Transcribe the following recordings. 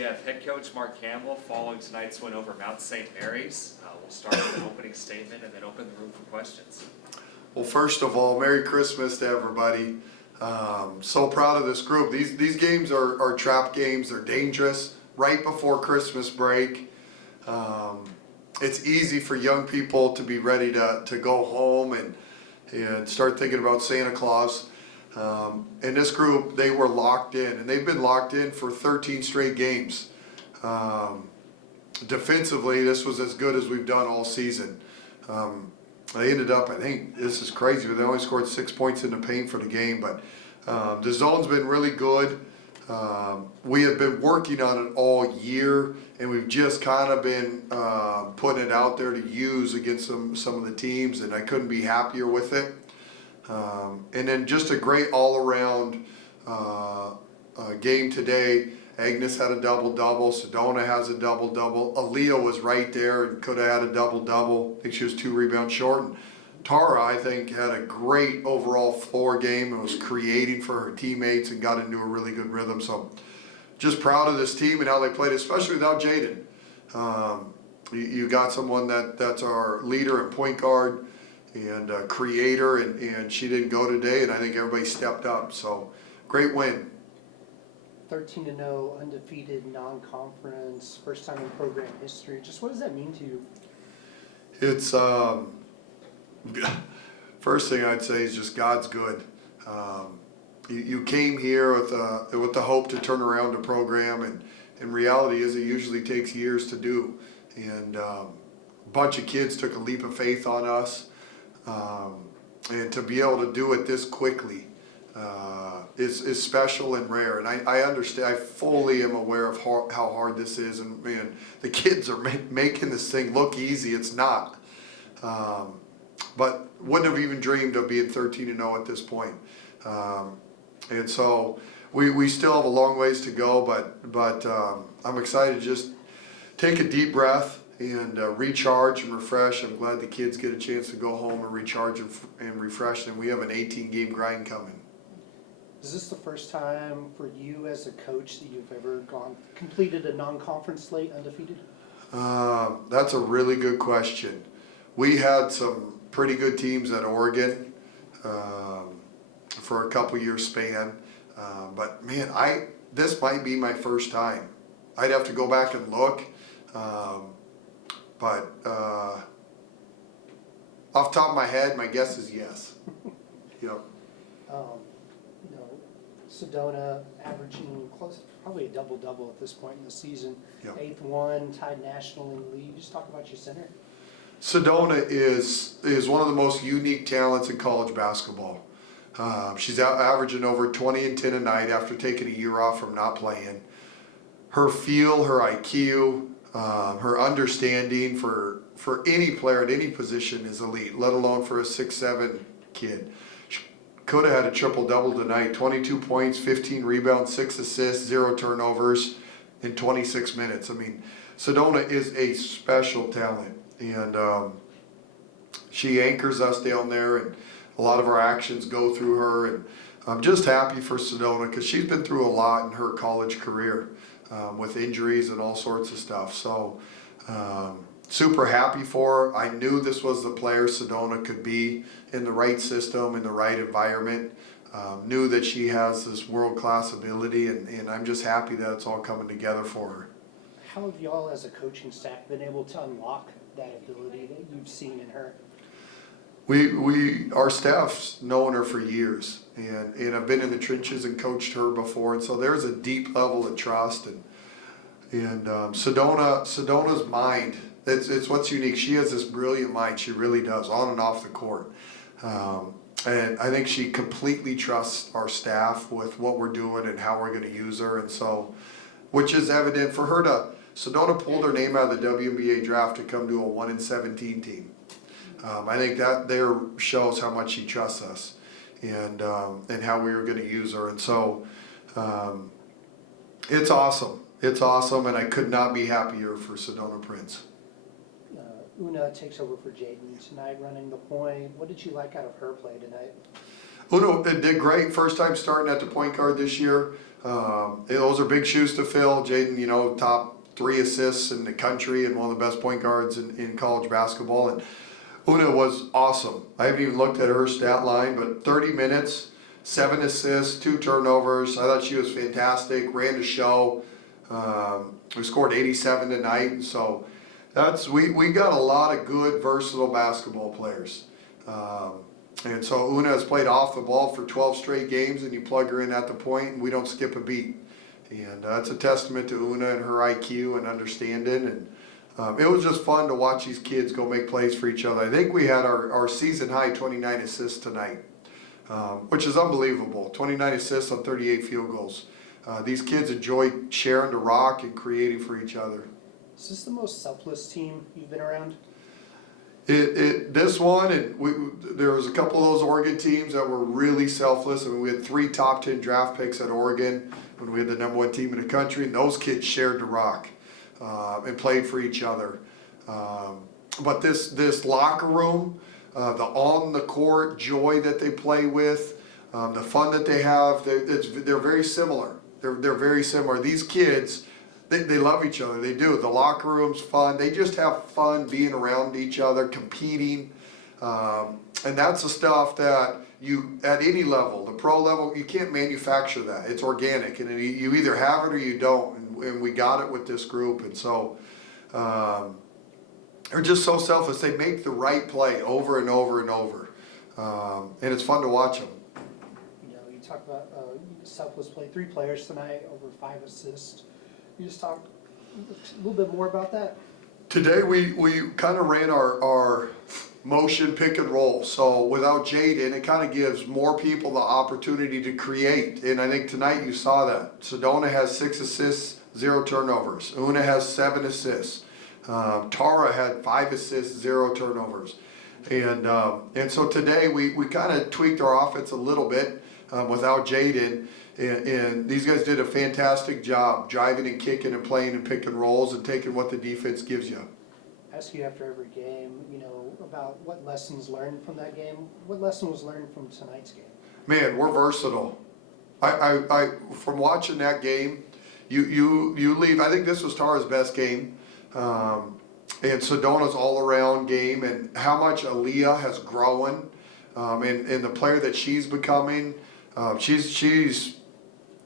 we have head coach Mark Campbell following tonight's win over Mount St. Mary's. We'll start with an opening statement and then open the room for questions. Well, first of all, Merry Christmas to everybody. So proud of this group. These games are trap games. They're dangerous right before Christmas break. It's easy for young people to be ready to go home and start thinking about Santa Claus. And this group, they were locked in, and they've been locked in for 13 straight games. Defensively, this was as good as we've done all season. They ended up, I think, this is crazy, but they only scored 6 points in the paint for the game. But the zone's been really good. We have been working on it all year, and we've just kind of been putting it out there to use against some of the teams, and I couldn't be happier with it. And then just a great all-around game today. Agnes had a double-double. Sedona has a double-double. Aaliyah was right there and could have had a double-double. I think she was 2 rebounds short. And Tara, I think, had a great overall floor game and was creating for her teammates and got into a really good rhythm. So just proud of this team and how they played, especially without Jaden. You got someone that's our leader and point guard and creator, and she didn't go today, and I think everybody stepped up. So great win. 13-0, undefeated, non-conference, first time in program history. Just what does that mean to you? It's first thing I'd say is just God's good. You came here with the hope to turn around the program, and reality is it usually takes years to do. And a bunch of kids took a leap of faith on us, and to be able to do it this quickly is special and rare. And I understand, I fully am aware of how hard this is, and man, the kids are making this thing look easy. It's not. But wouldn't have even dreamed of being 13-0 at this point. And so we still have a long ways to go, but I'm excited to just take a deep breath and recharge and refresh. I'm glad the kids get a chance to go home and recharge and refresh, and we have an 18-game grind coming. Is this the first time for you as a coach that you've ever completed a non-conference slate undefeated? That's a really good question. We had some pretty good teams at Oregon for a couple years span, but man, this might be my first time. I'd have to go back and look, but off the top of my head, my guess is yes. Yep. Sedona averaging close, probably a double-double at this point in the season. Yep. 8th one, tied national in the league. Just talk about your center. Sedona is one of the most unique talents in college basketball. She's averaging over 20 and 10 a night after taking a year off from not playing. Her feel, her IQ, her understanding for any player at any position is elite, let alone for a 6'7" kid. She could have had a triple-double tonight, 22 points, 15 rebounds, 6 assists, 0 turnovers in 26 minutes. I mean, Sedona is a special talent. And she anchors us down there, and a lot of our actions go through her. And I'm just happy for Sedona because she's been through a lot in her college career with injuries and all sorts of stuff. So super happy for her. I knew this was the player Sedona could be in the right system, in the right environment. Knew that she has this world-class ability, and I'm just happy that it's all coming together for her. How have y'all as a coaching staff been able to unlock that ability that you've seen in her? Our staff's known her for years, and I've been in the trenches and coached her before, and so there's a deep level of trust. And Sedona's mind, it's what's unique. She has this brilliant mind. She really does, on and off the court. And I think she completely trusts our staff with what we're doing and how we're going to use her, and so, which is evident for her to. Sedona pulled her name out of the WNBA draft to come to a 1-17 team. I think that there shows how much she trusts us and how we were going to use her. And so it's awesome. It's awesome, and I could not be happier for Sedona Prince. Una takes over for Jaden tonight running the point. What did you like out of her play tonight? Uno did great, first time starting at the point guard this year. Those are big shoes to fill. Jaden, you know, top 3 assists in the country and one of the best point guards in college basketball. And Una was awesome. I haven't even looked at her stat line, but 30 minutes, 7 assists, 2 turnovers. I thought she was fantastic, ran the show. We scored 87 tonight, and so we got a lot of good, versatile basketball players. And so Una has played off the ball for 12 straight games, and you plug her in at the point, and we don't skip a beat. And that's a testament to Una and her IQ and understanding. And it was just fun to watch these kids go make plays for each other. I think we had our season high 29 assists tonight, which is unbelievable. 29 assists on 38 field goals. These kids enjoy sharing the rock and creating for each other. Is this the most selfless team you've been around? This one, and there was a couple of those Oregon teams that were really selfless. I mean, we had 3 top 10 draft picks at Oregon when we had the #1 team in the country, and those kids shared the rock and played for each other. But this locker room, the on the court joy that they play with, the fun that they have, they're very similar. They're very similar. These kids, they love each other. They do. The locker room's fun. They just have fun being around each other, competing. And that's the stuff that you, at any level, the pro level, you can't manufacture that. It's organic. And you either have it or you don't. And we got it with this group. And so they're just so selfless. They make the right play over and over and over. And it's fun to watch them. You know, you talk about selfless play. 3 players tonight, over 5 assists. You just talk a little bit more about that? Today we kind of ran our motion pick and roll. So without Jaden, it kind of gives more people the opportunity to create. And I think tonight you saw that. Sedona has 6 assists, 0 turnovers. Una has 7 assists. Tara had 5 assists, 0 turnovers. And so today we kind of tweaked our offense a little bit without Jaden. And these guys did a fantastic job driving and kicking and playing and pick and rolls and taking what the defense gives you. I ask you after every game, you know, about what lessons learned from that game. What lesson was learned from tonight's game? Man, We're versatile. I from watching that game, you leave. I think this was Tara's best game, and Sedona's all-around game, and how much Aaliyah has grown, and the player that she's becoming. She's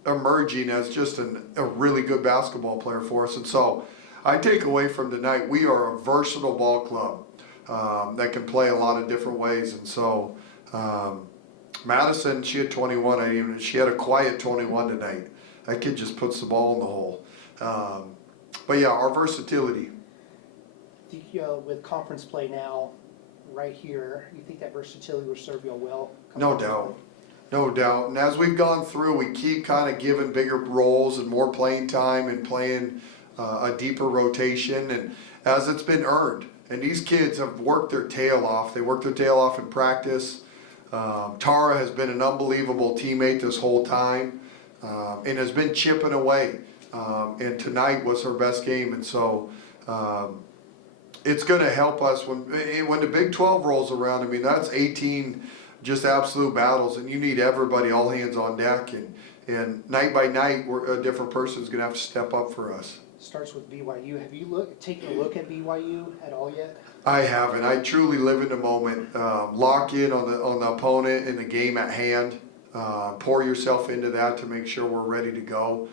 emerging as just a really good basketball player for us. And so I take away from tonight, we are a versatile ball club that can play a lot of different ways. And so Madison, she had 21. She had a quiet 21 tonight. That kid just puts the ball in the hole. But yeah, our versatility. I think with conference play now, right here, you think that versatility will serve you well? No doubt. No doubt. And as we've gone through, we keep kind of giving bigger roles and more playing time and playing a deeper rotation, and as it's been earned. And these kids have worked their tail off. They worked their tail off in practice. Tara has been an unbelievable teammate this whole time and has been chipping away. And tonight was her best game. And so it's going to help us when the Big 12 rolls around. I mean, that's 18 just absolute battles, and you need everybody, all hands on deck, and night by night, a different person's gonna have to step up for us. Starts with BYU. Have you taken a look at BYU at all yet? I haven't. I truly live in the moment. Lock in on the opponent and the game at hand. Pour yourself into that to make sure we're ready to go.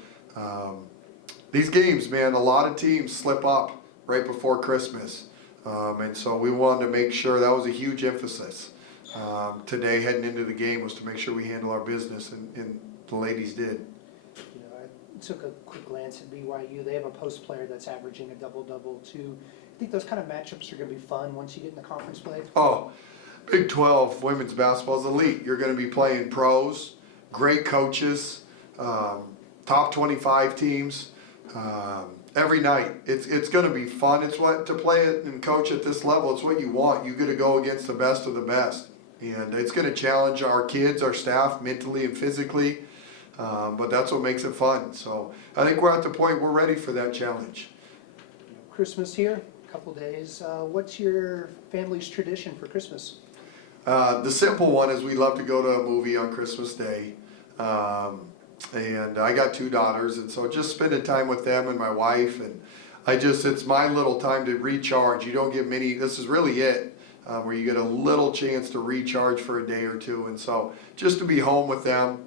These games, man, a lot of teams slip up right before Christmas, and so we wanted to make sure that was a huge emphasis. Today, heading into the game, was to make sure we handle our business, and the ladies did. You know, I took a quick glance at BYU. They have a post player that's averaging a double-double too. I think those kind of matchups are going to be fun once you get in the conference play. Oh, Big 12 women's basketball is elite. You're going to be playing pros, great coaches, top 25 teams every night. It's going to be fun. It's what to play it and coach at this level. It's what you want. You get to go against the best of the best. And it's going to challenge our kids, our staff, mentally and physically, but that's what makes it fun. So I think we're at the point we're ready for that challenge. Christmas here, a couple days. What's your family's tradition for Christmas? The simple one is we love to go to a movie on Christmas Day. And I got 2 daughters, and so just spending time with them and my wife, and it's my little time to recharge. You don't get many, this is really it, where you get a little chance to recharge for a day or two. And so just to be home with them,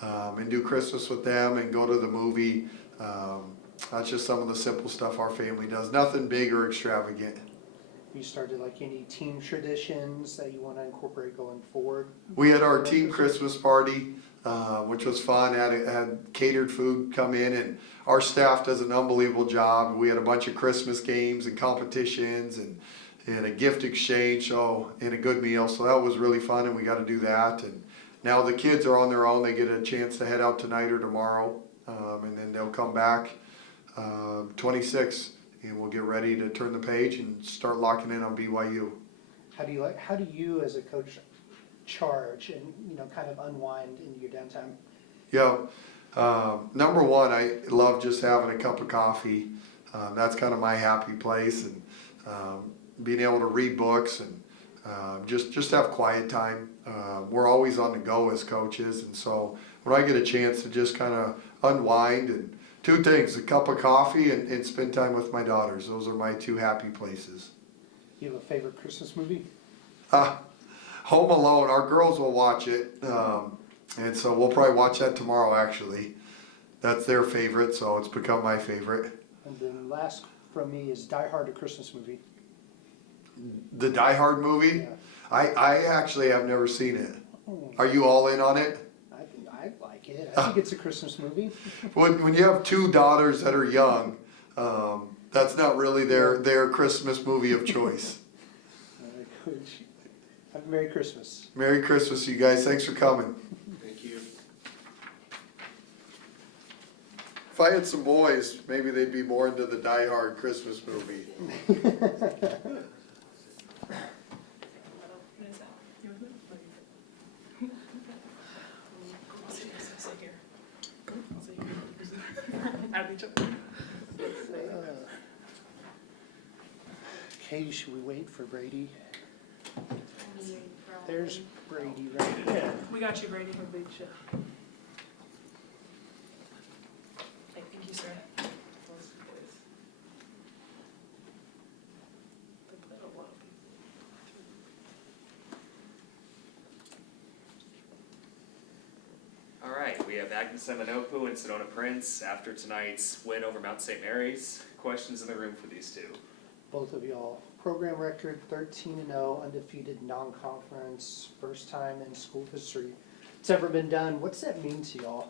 and do Christmas with them and go to the movie, that's just some of the simple stuff our family does. Nothing big or extravagant. You started like any team traditions that you want to incorporate going forward? We had our team Christmas party, which was fun. Had catered food come in, and our staff does an unbelievable job. We had a bunch of Christmas games and competitions and a gift exchange, and a good meal. So that was really fun, and we got to do that. And now the kids are on their own. They get a chance to head out tonight or tomorrow, and then they'll come back 26, and we'll get ready to turn the page and start locking in on BYU. How do you as a coach charge and, kind of unwind in your downtime? Yeah, number one, I love just having a cup of coffee. That's kind of my happy place, and being able to read books and just have quiet time. We're always on the go as coaches, and so when I get a chance to just kind of unwind, and 2 things, a cup of coffee and spend time with my daughters. Those are my 2 happy places. You have a favorite Christmas movie? Home Alone, our girls will watch it, and so we'll probably watch that tomorrow actually. That's their favorite, so it's become my favorite. And then last from me is Die Hard, a Christmas movie. The Die Hard movie? Yeah. I actually have never seen it. Oh, Are you all in on it? I like it. I think it's a Christmas movie. When you have 2 daughters that are young, that's not really their Christmas movie of choice. Coach, have a Merry Christmas. Merry Christmas, you guys. Thanks for coming. Thank you. If I had some boys, maybe they'd be more into the Die Hard Christmas movie. Okay, should we wait for Brady? There's Brady right there. We got you, Brady. Big shit. Thank you, sir. All right, we have Agnes Emma-Nnopu and Sedona Prince after tonight's win over Mount St. Mary's. Questions in the room for these 2? Both of y'all, program record 13-0, undefeated non-conference, first time in school history it's ever been done. What's that mean to y'all?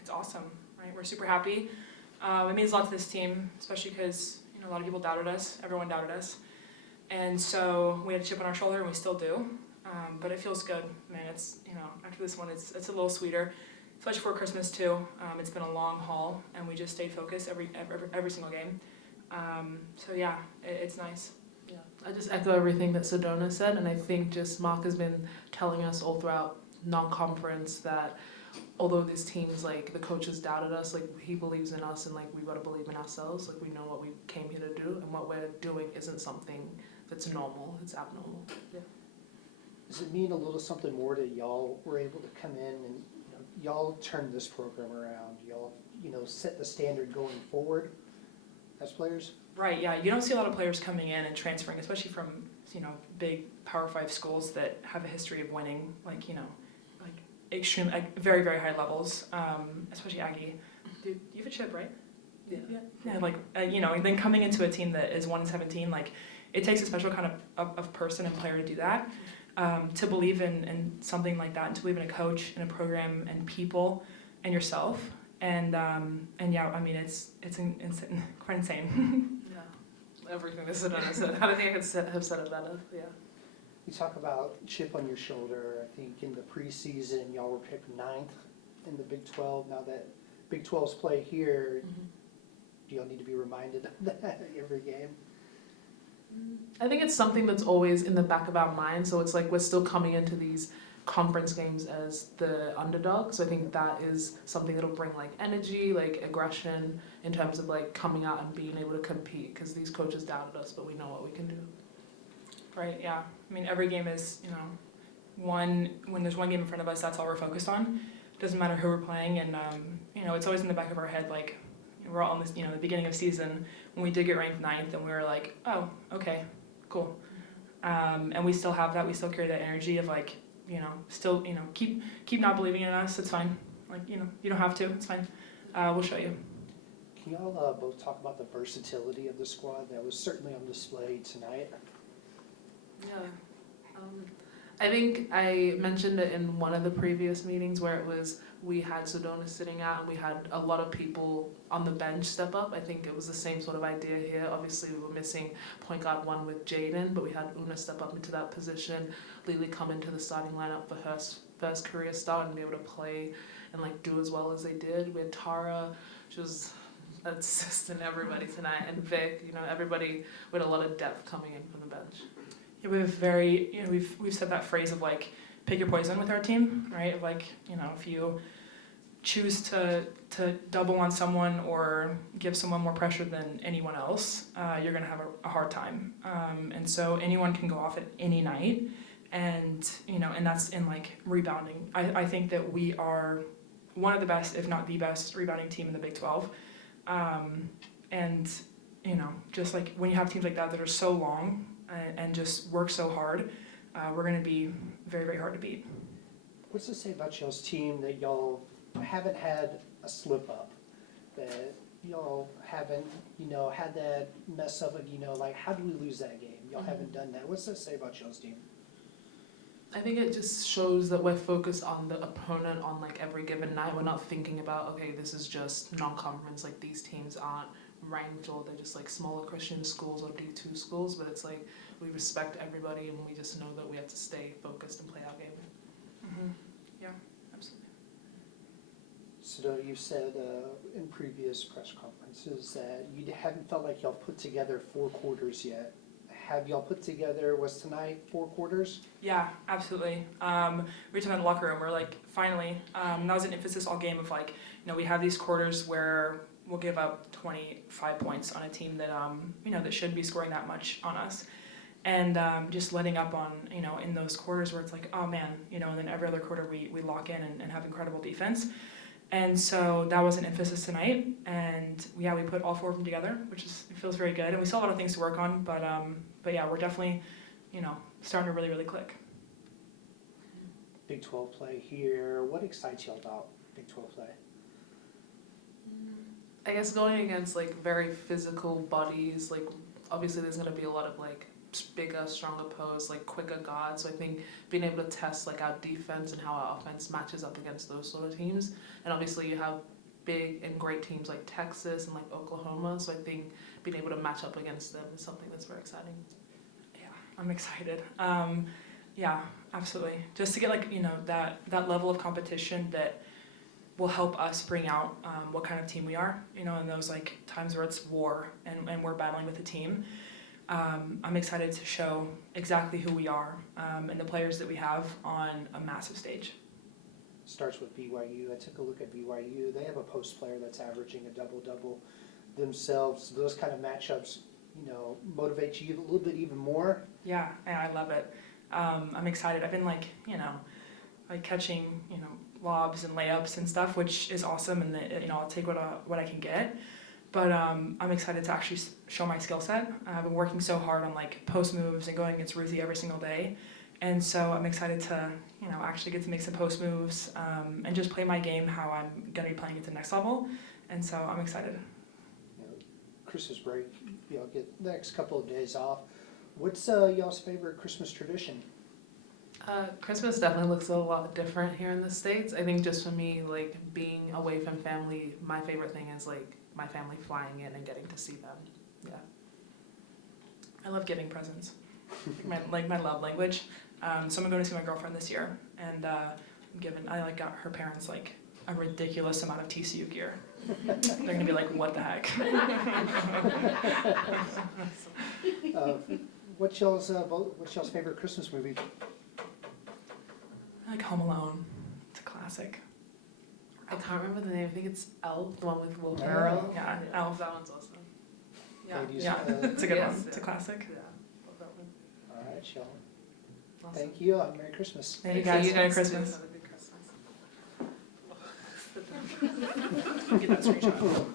It's awesome, right? We're super happy. It means a lot to this team, especially because a lot of people doubted us. Everyone doubted us, and so we had a chip on our shoulder, and we still do. But it feels good, man. It's after this one, it's a little sweeter, especially for Christmas too. It's been a long haul, and we just stayed focused every single game. So yeah, it's nice. Yeah, I just echo everything that Sedona said, and I think just Mark has been telling us all throughout non-conference that although these teams, like the coaches doubted us, like he believes in us, and like we've got to believe in ourselves. Like we know what we came here to do, and what we're doing isn't something that's normal, it's abnormal. Yeah. Does it mean a little something more that y'all were able to come in and y'all turned this program around? Y'all set the standard going forward as players? Right, yeah. You don't see a lot of players coming in and transferring, especially from, big Power 5 schools that have a history of winning, like extreme, very, very high levels, especially Aggie. You have a chip, right? Yeah. Yeah, and then coming into a team that is 1-17, it takes a special kind of person and player to do that, to believe in something like that, and to believe in a coach and a program and people and yourself. And yeah, I mean, it's quite insane. Yeah, everything that Sedona said. I don't think I could have said it better. Yeah. You talk about chip on your shoulder. I think in the preseason, y'all were picked 9th in the Big 12. Now that Big 12's play here, do y'all need to be reminded of that every game? I think it's something that's always in the back of our mind. So it's like we're still coming into these conference games as the underdog. So I think that is something that'll bring like energy, like aggression in terms of like coming out and being able to compete, because these coaches doubted us, but we know what we can do. Right, yeah. I mean, every game is, when there's one game in front of us, that's all we're focused on. Doesn't matter who we're playing, and, it's always in the back of our head, like, we're all in this, the beginning of season, when we did get ranked 9th, and we were like, oh, okay, cool. And we still have that, we still carry that energy of like, still, keep not believing in us, it's fine. Like, you don't have to, it's fine. We'll show you. Can y'all both talk about the versatility of the squad that was certainly on display tonight? Yeah. I think I mentioned it in one of the previous meetings where it was we had Sedona sitting out and we had a lot of people on the bench step up. I think it was the same sort of idea here. Obviously we were missing point guard 1 with Jaden, but we had Una step up into that position, Lily come into the starting lineup for her first career start and be able to play and like do as well as they did. We had Tara, she was assisting everybody tonight, and Vic, everybody with a lot of depth coming in from the bench. Yeah, we have we've said that phrase of like, pick your poison with our team, right? Of like, if you choose to double on someone or give someone more pressure than anyone else, you're gonna have a hard time. And so anyone can go off at any night, and and that's in like rebounding. I think that we are one of the best, if not the best, rebounding team in the Big 12. And just like when you have teams like that are so long and just work so hard, we're gonna be very, very hard to beat. What's to say about y'all's team that y'all haven't had a slip up, that y'all haven't, had that mess up, like how do we lose that game? Y'all haven't done that. What's to say about y'all's team? I think it just shows that we're focused on the opponent on like every given night. We're not thinking about, okay, this is just non-conference, like these teams aren't ranked or they're just like smaller Christian schools or D2 schools, but it's like we respect everybody and we just know that we have to stay focused and play our game. Mm-hmm. Yeah, absolutely. So you said in previous press conferences that you haven't felt like y'all put together 4 quarters yet. Have y'all put together, was tonight 4 quarters? Yeah, absolutely. We were talking in the locker room, we're like, finally, that was an emphasis all game of like, we have these quarters where we'll give up 25 points on a team that, that shouldn't be scoring that much on us. And just letting up on, in those quarters where it's like, oh man, and then every other quarter we lock in and have incredible defense. And so that was an emphasis tonight. And yeah, we put all 4 of them together, which it feels very good. And we still have a lot of things to work on, but yeah, we're definitely, starting to really, really click. Big 12 play here. What excites y'all about Big 12 play? I guess going against like very physical bodies, like obviously there's going to be a lot of like bigger, stronger pose, like quicker guards. So I think being able to test like our defense and how our offense matches up against those sort of teams. And obviously you have big and great teams like Texas and like Oklahoma. So I think being able to match up against them is something that's very exciting. Yeah, I'm excited. Yeah, absolutely. Just to get like, that level of competition that will help us bring out what kind of team we are, in those like times where it's war and we're battling with a team. I'm excited to show exactly who we are and the players that we have on a massive stage. Starts with BYU. I took a look at BYU. They have a post player that's averaging a double-double themselves. Those kind of matchups, motivate you a little bit even more. Yeah, I love it. I'm excited. I've been like, catching, lobs and layups and stuff, which is awesome, and I'll take what I can get. But I'm excited to actually show my skill set. I've been working so hard on like post moves and going against Ruthie every single day, and so I'm excited to actually get to make some post moves and just play my game how I'm gonna be playing it to the next level. And so I'm excited. Christmas break, y'all get the next couple of days off. What's y'all's favorite Christmas tradition? Christmas definitely looks a lot different here in the States. I think just for me, like being away from family, my favorite thing is like my family flying in and getting to see them. Yeah. I love giving presents. my love language. So I'm going to see my girlfriend this year, and I got her parents like a ridiculous amount of TCU gear. They're gonna be like, what the heck? What's y'all's favorite Christmas movie? I like Home Alone. It's a classic. I can't remember the name. I think it's Elf, the one with Will Ferrell. Yeah, Elf. That one's awesome. Yeah. Ladies, Yeah, it's a good Yes, one. It's a yeah. classic. Yeah. Love that one. All right, y'all. Awesome. Thank you. Merry Christmas. Thank you guys. Merry Too. Christmas. Have a good Christmas. Get that screenshot.